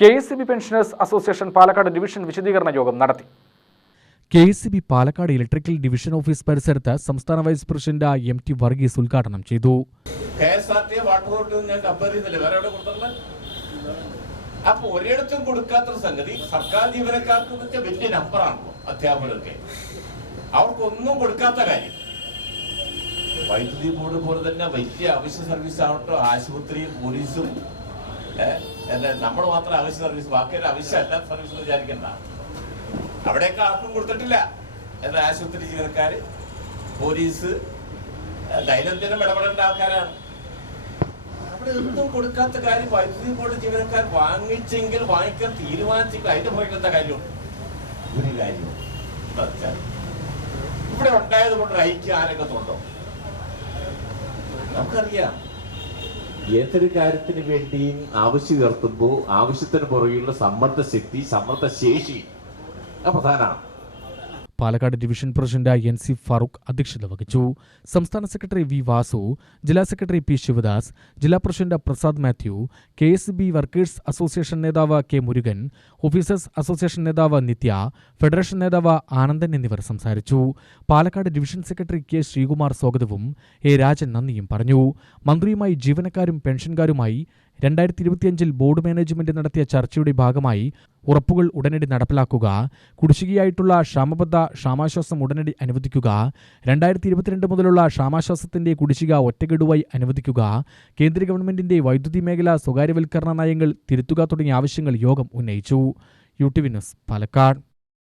KSEB pensioners association Palakkad division വിശദീകരണ യോഗം നടത്തി. KSEB Palakkad electrical division office പരിസരത്ത് സംസ്ഥാന വൈസ് പ്രസിഡന്റ് MT വർഗീസ് ഉദ്ഘാടനം ചെയ്തു. അപ്പോൾ ഒരിടത്തും കൊടുക്കാത്ത സംഗതി സർക്കാർ ജീവനക്കാർക്ക് വലിയ നമ്പറാണല്ലോ. അധ്യാപകർക്ക് അവർക്കൊന്നും കൊടുക്കാത്ത കാര്യം. വൈദ്യുതി ബോർഡ് പോലെ തന്നെ വലിയ അവശ്യ സർവീസ് ആവട്ടോ, ആശുപത്രിയും പോലീസും നമ്മൾ മാത്രം അവശ്യ സർവീസ്, ബാക്കിയൊരു ആവശ്യമല്ലാത്ത സർവീസ് വിചാരിക്കണ്ട. അവിടെയൊക്കെ ആർക്കും കൊടുത്തിട്ടില്ല. ആശുപത്രി ജീവനക്കാര്, പോലീസ് ദൈനംദിനം ഇടപെടേണ്ട ആൾക്കാരാണ്. അവിടെ ഒന്നും കൊടുക്കാത്ത കാര്യം വൈദ്യുതി ബോർഡ് ജീവനക്കാർ വാങ്ങിച്ചെങ്കിൽ വാങ്ങിക്കാൻ തീരുമാനിച്ചെങ്കിൽ അതിന്റെ പുറകിൽ എന്താ കാര്യം? ഒരു കാര്യം ഇവിടെ ഉണ്ടായത് കൊണ്ട് ഐക്യം ആരംഗത്തുണ്ടോ? നമുക്കറിയാം. ഏതൊരു കാര്യത്തിന് വേണ്ടിയും ആവശ്യം ഉയർത്തുമ്പോൾ ആവശ്യത്തിന് പുറകെയുള്ള സമ്മർദ്ദ ശക്തി, സമ്മർദ്ദ ശേഷി പ്രധാനമാണ്. Palakkad division president NC Farooq അധ്യക്ഷത വഹിച്ചു. സംസ്ഥാന സെക്രട്ടറി V വാസു, ജില്ലാ സെക്രട്ടറി P ശിവദാസ്, ജില്ലാ president Prasad Mathew, KSEB workers association നേതാവ് K മുരുകൻ, ഓഫീസേഴ്സ് അസോസിയേഷൻ നേതാവ് നിത്യ, ഫെഡറേഷൻ നേതാവ് ആനന്ദൻ എന്നിവർ സംസാരിച്ചു. Palakkad division secretary K Sreekumar സ്വാഗതവും A രാജൻ നന്ദിയും പറഞ്ഞു. മന്ത്രിയുമായി ജീവനക്കാരും പെൻഷൻകാരുമായി 2025 ബോർഡ് മാനേജ്മെന്റ് നടത്തിയ ചർച്ചയുടെ ഭാഗമായി ഉറപ്പുകൾ ഉടനടി നടപ്പിലാക്കുക, കുടിശ്ശികയായിട്ടുള്ള ക്ഷാമാശ്വാസം ഉടനടി അനുവദിക്കുക, 2022 മുതലുള്ള ക്ഷാമാശ്വാസത്തിന്റെ കുടിശ്ശിക ഒറ്റഗഡുവായി അനുവദിക്കുക, കേന്ദ്ര ഗവൺമെന്റിന്റെ വൈദ്യുതി മേഖല സ്വകാര്യവൽക്കരണ നയങ്ങൾ തിരുത്തുക തുടങ്ങിയ ആവശ്യങ്ങൾ യോഗം ഉന്നയിച്ചു. UTV news Palakkad.